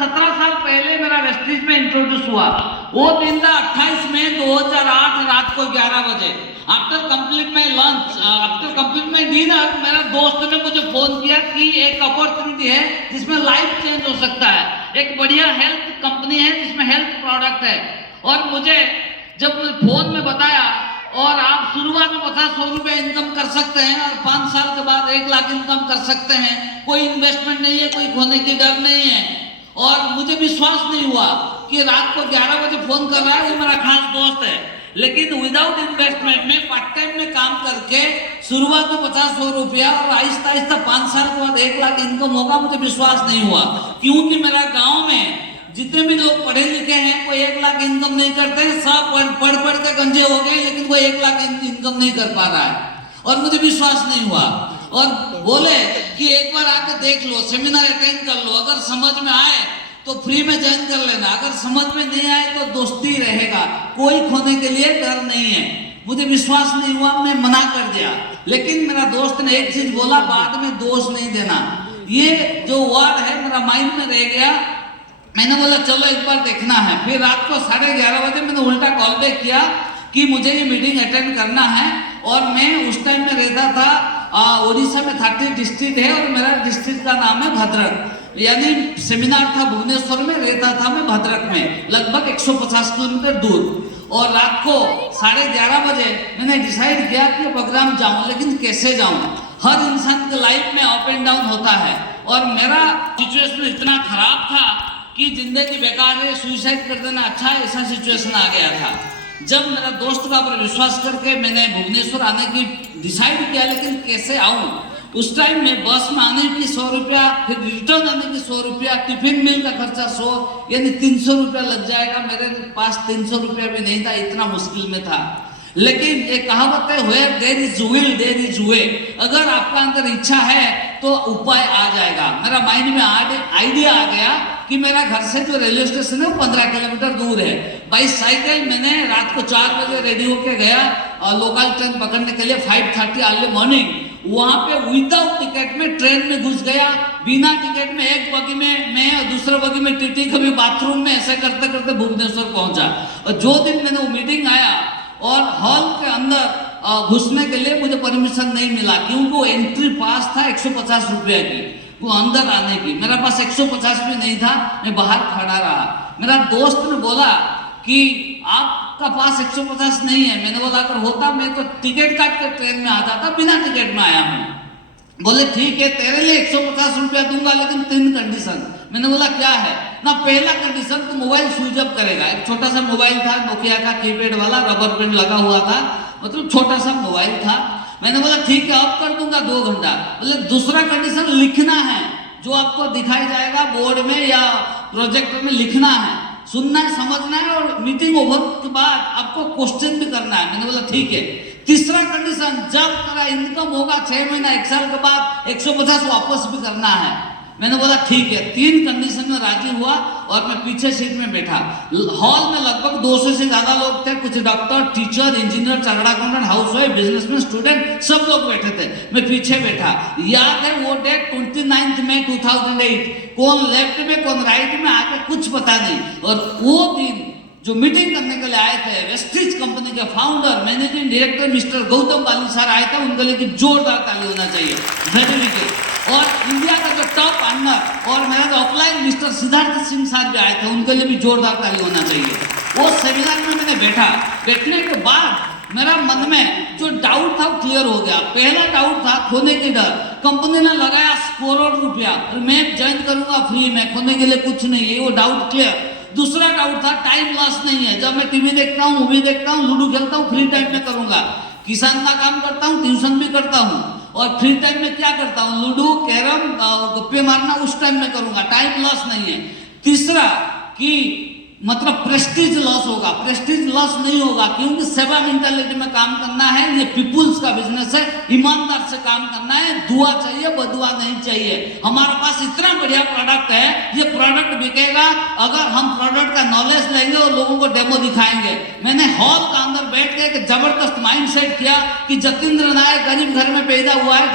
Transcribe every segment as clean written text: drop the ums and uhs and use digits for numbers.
17 साल पहले मेरा वेस्टिज में इंट्रोड्यूस हुआ। वो दिन था 28 मई 2008 रात को 11 बजे। After complete my lunch, after complete my dinner, मेरा दोस्त ने मुझे फोन किया कि एक अपॉर्चुनिटी है जिसमें लाइफ चेंज हो सकता है। एक बढ़िया हेल्थ कंपनी है जिसमें हेल्थ प्रोडक्ट है। और मुझे जब फोन में बताया, और आप शुरुआत में 50-100 रुपया इनकम कर सकते हैं और 5 साल के बाद 1 लाख इनकम कर सकते हैं, कोई इन्वेस्टमेंट नहीं है, कोई खोने की डर नहीं है। और मुझे विश्वास नहीं हुआ कि रात को 11 बजे फोन कर रहा है, ये मेरा खास दोस्त है। लेकिन विदाउट इन्वेस्टमेंट में पार्ट टाइम में काम करके शुरुआत में 50-100 रुपया और आहिस्ता आहिस्ता 5 साल के बाद 1 लाख इनकम होगा, मुझे विश्वास नहीं हुआ। क्योंकि मेरा गाँव में जितने भी लोग पढ़े लिखे हैं कोई 1 लाख इनकम नहीं करते हैं, सब पढ़ के गंजे हो गए, लेकिन कोई 1 लाख इनकम नहीं कर पा रहा है। और मुझे विश्वास नहीं हुआ और बोले कि एक बार आके देख लो, सेमिनार अटेंड कर लो, अगर समझ में आए तो फ्री में ज्वाइन कर लेना, अगर समझ में नहीं आए तो दोस्ती रहेगा, कोई खोने के लिए डर नहीं है। मुझे विश्वास नहीं हुआ, मैं मना कर दिया। लेकिन मेरा दोस्त ने एक चीज बोला, बाद में दोष नहीं देना। ये जो वर्ड है मेरा माइंड में रह गया। मैंने बोला चलो एक बार देखना है। फिर रात को 11:30 बजे मैंने उल्टा कॉल बैक किया कि मुझे ये मीटिंग अटेंड करना है। और मैं उस टाइम में रहता था उड़ीसा में 30 डिस्ट्रिक्ट है और मेरा डिस्ट्रिक्ट का नाम है भद्रक, यानी सेमिनार था भुवनेश्वर में, रहता था मैं भद्रक में, लगभग 150 किलोमीटर दूर। और रात को 11:30 बजे मैंने डिसाइड किया कि प्रोग्राम जाऊं, लेकिन कैसे जाऊं। हर इंसान के लाइफ में अप एंड डाउन होता है और मेरा सिचुएशन इतना खराब था कि जिंदगी बेकार है, सुसाइड कर देना अच्छा है, ऐसा सिचुएशन आ गया था। जब मेरा दोस्त का पर विश्वास करके मैंने भुवनेश्वर आने की डिसाइड किया, लेकिन कैसे आऊं। उस टाइम में बस में आने की 100 रुपया, फिर रिटर्न आने की 100 रुपया, टिफिन मिल का खर्चा 100, यानी 300 रुपया लग जाएगा। मेरे पास 300 रुपया भी नहीं था, इतना मुश्किल में था। लेकिन ये कहावत है, where there is will there is way. अगर आपका अंदर इच्छा है तो उपाय आ जाएगा। मेरा माइंड में आइडिया आ गया कि मेरा घर से जो रेलवे स्टेशन है वो 15 किलोमीटर दूर है। बाई साइकिल मैंने रात को 4 बजे रेडी होके गया और लोकल ट्रेन पकड़ने के लिए 5:30 अर्ली मॉर्निंग। वहां पे विदाउट टिकट में ट्रेन में घुस गया, बिना टिकट में एक बगी में मैं और दूसरे बगी में टीटी, कभी बाथरूम में, ऐसे करते करते भुवनेश्वर पहुंचा। और जो दिन मैंने वो मीटिंग आया और हॉल के अंदर घुसने के लिए मुझे परमिशन नहीं मिला, क्योंकि वो एंट्री पास था 150 रुपया की, वो अंदर आने की। मेरा पास 150 भी नहीं था, मैं बाहर खड़ा रहा। मेरा दोस्त ने बोला कि आपका पास 150 नहीं है। मैंने बोला अगर होता मैं तो टिकट काट कर ट्रेन में आ जाता, बिना टिकट में आया हूँ। बोले ठीक है तेरे लिए 150 रुपया दूंगा, लेकिन 3 कंडीशन। मैंने बोला क्या है ना, पहला कंडीशन तो मोबाइल स्विच ऑफ करेगा। एक छोटा सा मोबाइल था, नोकिया का कीपैड वाला, रबर बैंड लगा हुआ था, मतलब छोटा सा मोबाइल था। मैंने बोला ठीक है ऑफ कर दूंगा 2 घंटा। बोले दूसरा कंडीशन लिखना है, जो आपको दिखाई जाएगा बोर्ड में या प्रोजेक्टर में लिखना है, सुनना है, समझना है, और मीटिंग ओवर के बाद आपको क्वेश्चन भी करना है। मैंने बोला ठीक है। तीसरा कंडीशन, जब तेरा इनकम होगा 6 महीना 1 साल के बाद 150 वापस भी करना है। मैंने बोला ठीक है। 3 कंडीशन में राजी हुआ और मैं पीछे सीट में बैठा। हॉल में लगभग 200 से ज्यादा लोग थे, कुछ doctor, teacher, engineer, chartered accountant, housewife, businessman, student, सब लोग बैठे थे। मैं पीछे बैठा। याद है वो डेट 29 मई 2008, कौन लेफ्ट में कौन राइट में आके कुछ पता नहीं। और वो दिन जो मीटिंग करने के लिए आए थे, वेस्टिज कंपनी के founder, managing director mister Gautam Bali sir आए थे। उनके लिए जोरदार ताली होना चाहिए, सर्टिफिकेट। और इंडिया का जो टॉप अनर और मेरा जो offline mister Siddharth Singh sir भी आए थे, उनके लिए भी जोरदार ताली होना चाहिए। वो सेमिनार में मैंने बैठा। बैठने के बाद मेरा मन में जो डाउट था वो क्लियर हो गया। पहला डाउट था खोने की डर। कंपनी ने लगाया करोड़ रुपया और मैं ज्वाइन करूंगा फ्री में, खोने के लिए कुछ नहीं है, वो डाउट क्लियर। दूसरा डाउट था टाइम लॉस नहीं है। जब मैं टीवी देखता हूँ, मूवी देखता हूँ, लूडो खेलता हूँ, फ्री टाइम में करूंगा। किसान का काम करता हूँ, ट्यूशन भी करता हूँ, और फ्री टाइम में क्या करता हूँ, लूडो, कैरम, गप्पे मारना, उस टाइम में करूंगा, टाइम लॉस नहीं है। तीसरा कि मतलब प्रेस्टीज लॉस होगा। प्रेस्टीज लॉस नहीं होगा, क्योंकि सेवा मेंटालिटी में काम करना है। ये पीपुल्स का बिजनेस है, ईमानदार से काम करना है। दुआ चाहिए, बदुआ नहीं चाहिए। हमारे पास इतना बढ़िया प्रोडक्ट है, ये प्रोडक्ट बिकेगा अगर हम प्रोडक्ट का नॉलेज लेंगे और लोगों को डेमो दिखाएंगे। मैंने हॉल का अंदर बैठ के एक जबरदस्त माइंड सेट किया कि जतिंद्र नायक गरीब घर में पैदा हुआ है,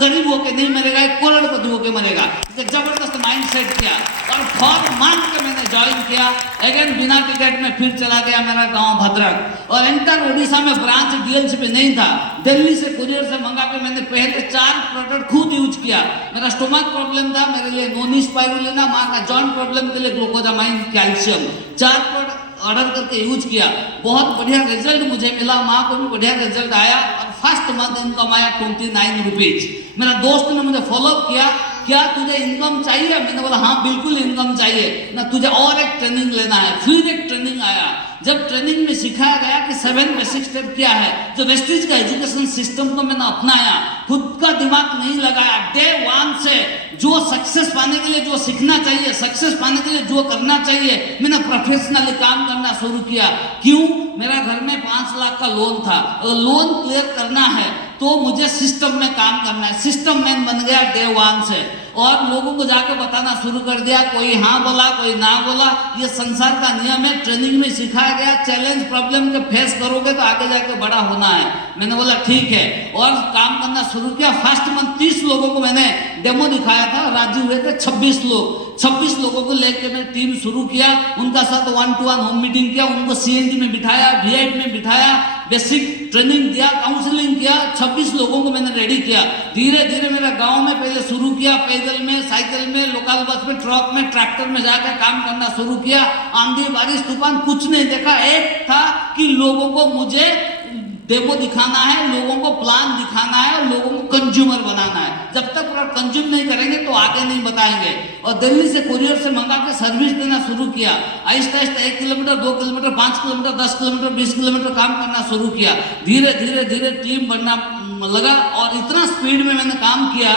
गरीब होके नहीं मरेगा, एक करोड़पति होके मरेगा। जबरदस्त माइंड सेट किया और फॉर्म मान के मैंने ज्वाइन किया। अगेन बिना टिकट में फिर चला गया मेरा गांव भद्रक, और एंटर उड़ीसा में ब्रांच डीएलसी पे नहीं था। दिल्ली से कुरियर से मंगा के मैंने पहले 4 प्रोडक्ट खुद यूज किया। मेरा स्टोमक प्रॉब्लम था, मेरे लिए नोनी स्पाइरुलिना, माँ का जॉइंट प्रॉब्लम के लिए ग्लूकोजामाइन कैल्शियम, 4 प्रोडक्ट ऑर्डर करके यूज किया। बहुत बढ़िया रिजल्ट मुझे मिला, माँ को भी बढ़िया रिजल्ट आया और फर्स्ट मंथ इनकम आया 29 रुपीज। मेरा दोस्त ने मुझे फॉलोअप किया, क्या तुझे इनकम चाहिए? मैंने बोला हाँ बिल्कुल इनकम चाहिए ना, तुझे और एक ट्रेनिंग लेना है। फिर एक ट्रेनिंग आया, जब ट्रेनिंग में सिखाया गया कि 7 बेसिक स्टेप क्या है, जो वेस्टेज का एजुकेशन सिस्टम को मैंने अपनाया, खुद का दिमाग नहीं लगाया। डे 1 से जो सक्सेस पाने के लिए जो सीखना चाहिए, सक्सेस पाने के लिए जो करना चाहिए, मैंने प्रोफेशनली काम करना शुरू किया। क्यों? मेरा घर में 5 लाख का लोन था, और लोन क्लियर करना है तो मुझे सिस्टम में काम करना है। सिस्टम मैन बन गया डे 1 से, और लोगों को जाके बताना शुरू कर दिया। कोई हाँ बोला, कोई ना बोला, ये संसार का नियम है। ट्रेनिंग में सिखाया गया चैलेंज प्रॉब्लम के फेस करोगे तो आगे जाके बड़ा होना है। मैंने बोला ठीक है, और काम करना शुरू किया। फर्स्ट मंथ 30 लोगों को मैंने डेमो दिखाया था, राजी हुए थे 26 लोग। 26 लोगों को लेकर मैं टीम शुरू किया, उनका साथ 1-to-1 होम मीटिंग किया, उनको सीएनजी में बिठाया, वीआईपी में बिठाया, बेसिक ट्रेनिंग दिया, काउंसलिंग किया। 26 लोगों को मैंने रेडी किया। धीरे धीरे मेरा गांव में पहले शुरू किया, पैदल में, साइकिल में, लोकल बस में, ट्रक में, ट्रैक्टर में जाकर काम करना शुरू किया। आंधी बारिश तूफान कुछ नहीं देखा, एक था कि लोगों को मुझे डेमो दिखाना है, लोगों को प्लान दिखाना है और लोगों को कंज्यूमर बनाना है। जब तक प्रोडक्ट कंज्यूम नहीं करेंगे तो आगे नहीं बताएंगे। और दिल्ली से कुरियर से मंगा के सर्विस देना शुरू किया। Aahista Aahista 1 kilometre, 2 kilometre, 5 kilometre, 10 kilometre, 20 kilometre काम करना शुरू किया। धीरे धीरे धीरे टीम बनना लगा, और इतना स्पीड में मैंने काम किया।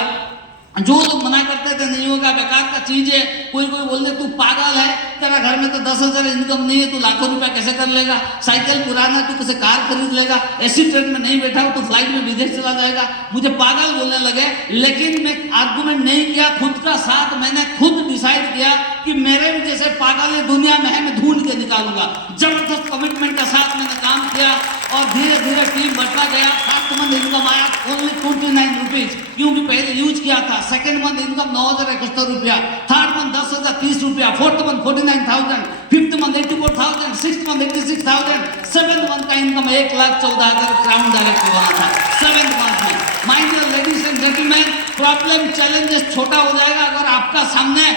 जो लोग मना करते थे नहीं होगा, बेकार का चीज है, कोई कोई बोलते तू पागल है, तेरा घर में तो 10,000 इनकम नहीं है, तू लाखों रुपया कैसे कर लेगा? साइकिल पुराना, तू कैसे कार खरीद लेगा? ऐसी ट्रेन में नहीं बैठा हो तो फ्लाइट में विदेश चला जाएगा। मुझे पागल बोलने लगे, लेकिन मैं आर्गुमेंट नहीं किया। खुद का साथ मैंने खुद डिसाइड किया कि मेरे भी जैसे पागल दुनिया में है, मैं ढूंढ के निकालूंगा। जबरदस्त कमिटमेंट के साथ मैंने काम किया और धीरे धीरे टीम बढ़ता गया। फर्स्ट मंथ इनकम आया ओनली 29 रुपीज, क्योंकि पहले यूज किया था। सेकेंड मंथ इनकम 9,071 रुपया, थर्ड मंथ 10,030 रुपया, fourth month 49,000, fifth month 84,000, sixth month 86,000, seventh month का इनकम 1,14,000 क्राउन डायरेक्ट हुआ था 7th मंथ में। My dear ladies and gentleman, problem challenges छोटा हो जाएगा अगर आपका सामने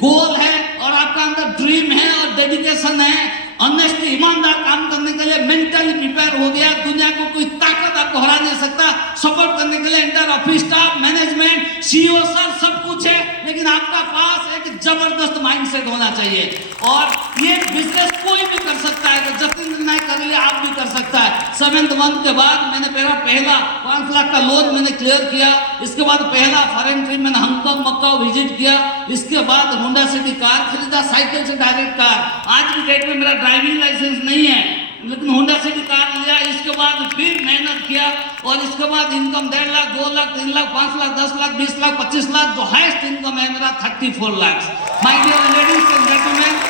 गोल है और आपका अंदर ड्रीम है और डेडिकेशन है, ऑनेस्ट ईमानदार काम करने के लिए मेंटली प्रिपेयर हो गया। दुनिया को कोई ताकत आपको हरा नहीं सकता। सपोर्ट करने के लिए inter office staff, management, CEO sir सब कुछ है, लेकिन आपका पास एक जबरदस्त माइंडसेट होना चाहिए। और ये बिजनेस कोई भी कर सकता है, तो जतिंद्र नायक कर लिया, आप भी कर सकता है। 7th मंथ के बाद मैंने मेरा पहला 5 लाख का लोन मैंने क्लियर किया। इसके बाद पहला फॉरेन ट्रिप मैंने हांगकांग, मक्काओ विजिट किया। इसके बाद होंडा सिटी कार खरीदा, साइकिल से डायरेक्ट कार। आज की डेट में मेरा ड्राइविंग लाइसेंस नहीं है, लेकिन होंडा सिटी कार लिया। इसके बाद फिर मेहनत किया, और इसके बाद इनकम 1.5 लाख, 2 लाख, 3 लाख, 5 लाख, 10 लाख, 20 लाख, 25 लाख, जो हाईएस्ट इनकम है मेरा 34 lakh. My dear ladies and gentleman,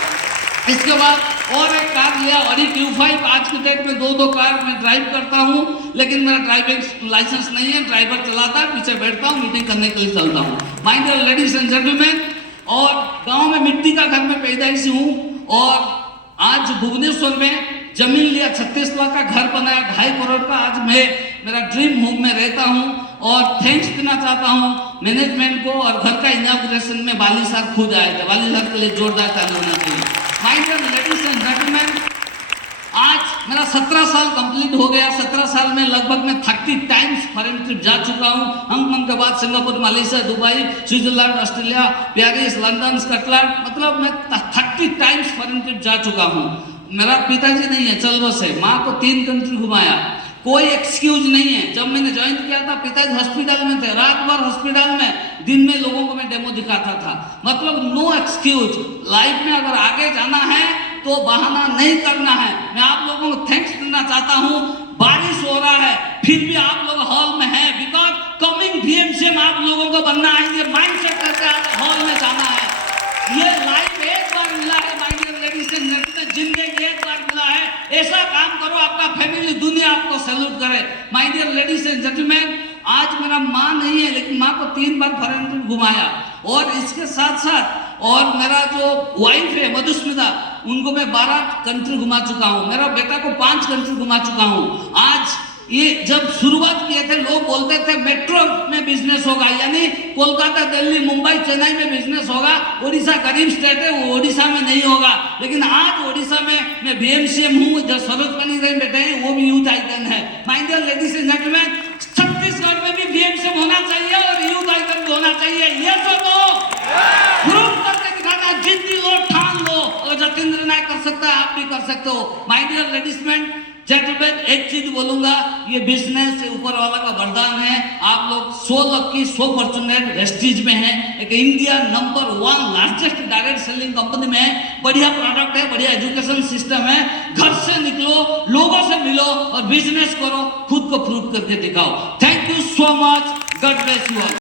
इसके बाद और एक कार लिया, ऑडी Q5। आज की डेट में 2 कार मैं ड्राइव करता हूँ, लेकिन मेरा ड्राइविंग लाइसेंस नहीं है। ड्राइवर चलाता है, पीछे बैठता हूँ, मीटिंग करने के लिए चलता हूँ। My dear ladies and gentleman, और गांव में मिट्टी का घर में पैदाइश हूँ, और आज भुवनेश्वर में जमीन लिया, 36 लाख का घर बनाया, 2.5 करोड़ का। आज मैं मेरा ड्रीम होम में रहता हूँ, और थैंक्स देना चाहता हूँ मैनेजमेंट को। और घर का इनॉग्रेशन में बाली सर खुद आए थे, बाली सर के लिए जोरदार ताली होना चाहिए। My dear ladies and gentleman, आज मेरा 17 साल कंप्लीट हो गया। 17 साल में लगभग मैं 30 टाइम्स फॉरेन ट्रिप जा चुका हूँ। हांगकांग के बाद Singapore, Malaysia, Dubai, Switzerland, Australia, Paris, London, Scotland, मतलब मैं 30 टाइम्स फॉरेन ट्रिप जा चुका हूँ। मेरा पिताजी नहीं है, चल बस है। माँ को 3 कंट्री घुमाया, कोई एक्सक्यूज नहीं है। जब मैंने ज्वाइन किया था पिताजी हॉस्पिटल में थे, रात भर हॉस्पिटल में, दिन में लोगों को मैं डेमो दिखाता था। मतलब नो एक्सक्यूज। लाइफ में अगर आगे जाना है तो बहाना नहीं करना है। मैं आप लोगों को थैंक्स देना चाहता हूँ। बारिश हो रहा है फिर भी आप लोग हॉल में हैं, बिकॉज कमिंग बीएमसी में आप लोगों को बनना है, ये माइंडसेट करके हॉल में जाना है। ये लाइफ एक बार मिला है my dear ladies and gentleman, जिंदगी एक बार मिला है, ऐसा काम करो आपका फैमिली दुनिया आपको सैल्यूट करे। My dear ladies and gentleman, आज मेरा माँ नहीं है लेकिन माँ को 3 बार फॉरेन घुमाया, और इसके साथ साथ और मेरा जो वाइफ है मधुस्मिता, उनको मैं 12 कंट्री घुमा चुका हूँ, मेरा बेटा को 5 कंट्री घुमा चुका हूँ। आज ये जब शुरुआत किए थे लोग बोलते थे मेट्रो में बिजनेस होगा, यानी कोलकाता, दिल्ली, मुंबई, चेन्नई में बिजनेस होगा, उड़ीसा करीब स्टेट है, वो उड़ीसा में नहीं होगा। लेकिन आज उड़ीसा में मैं बीएमसीएम हूँ, जो सरोज पानीग्राही बैठे हैं वो भी यूथ आइकन है। My dear ladies and gentleman, Chhattisgarh में भी बीएमसीएम होना चाहिए और यूथ आइकन भी होना चाहिए। ये तो प्रूफ करके दिखाना, जिद्दी लो, ठान लो, और जतेंद्र नायक कर सकता है, आप भी कर सकते हो। My dear ladies and gentleman, एक चीज बोलूंगा, ये बिजनेस से ऊपर वाला का वरदान है। आप लोग 100 लकी 100 फॉर्चूनेट वेस्टीज में है, एक India number 1 largest direct selling company में है, बढ़िया प्रोडक्ट है, बढ़िया एजुकेशन सिस्टम है। घर से निकलो, लोगों से मिलो और बिजनेस करो, खुद को प्रूव करके दिखाओ। Thank you so much, God bless you all.